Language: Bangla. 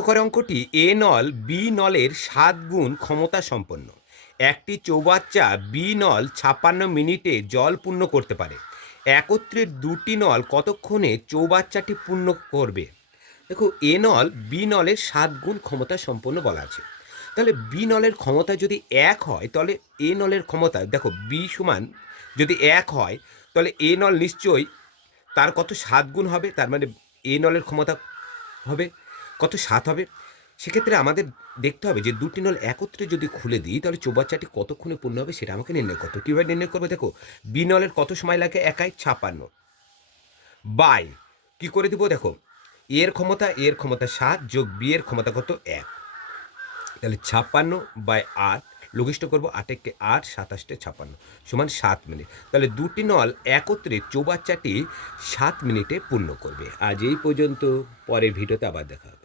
লক্ষ্য করে অঙ্কটি এ নল বি নলের ৭ গুণ ক্ষমতা সম্পন্ন একটি চৌবাচ্চা বি নল ৫৬ মিনিটে জল পূর্ণ করতে পারে। একত্রে দুটি নল কতক্ষণে চৌবাচ্চাটি পূর্ণ করবে? দেখো, এ নল বি নলের ৭ গুণ ক্ষমতা সম্পন্ন বলা আছে। তাহলে বি নলের ক্ষমতা যদি ১ হয়, তাহলে এ নলের ক্ষমতা, দেখো বি সমান যদি ১ হয়, তাহলে এ নল নিশ্চয়ই তার কত ৭ গুণ হবে। তার মানে এ নলের ক্ষমতা হবে কত? ৭ হবে। সেক্ষেত্রে আমাদের দেখতে হবে যে দুটি নল একত্রে যদি খুলে দিই, তাহলে চৌবাচ্চাটি কতক্ষণে পূর্ণ হবে সেটা আমাকে নির্ণয় করতে হবে। কীভাবে নির্ণয় করবো? দেখো, বি নলের কত সময় লাগে? একাই ৫৬ বাই কি করে দিব? দেখো, এর ক্ষমতা ৭ যোগ বি এর ক্ষমতা কত? ১। তাহলে ৫৬ বাই ৮ লঘিষ্ঠ করবো, ৮ একে ৮, ২৭ 56 সমান ৭ মিনিট। তাহলে দুটি নল একত্রে চৌবাচ্চাটি ৭ মিনিটে পূর্ণ করবে। আজ এই পর্যন্ত, পরের ভিডিওতে আবার দেখা হবে।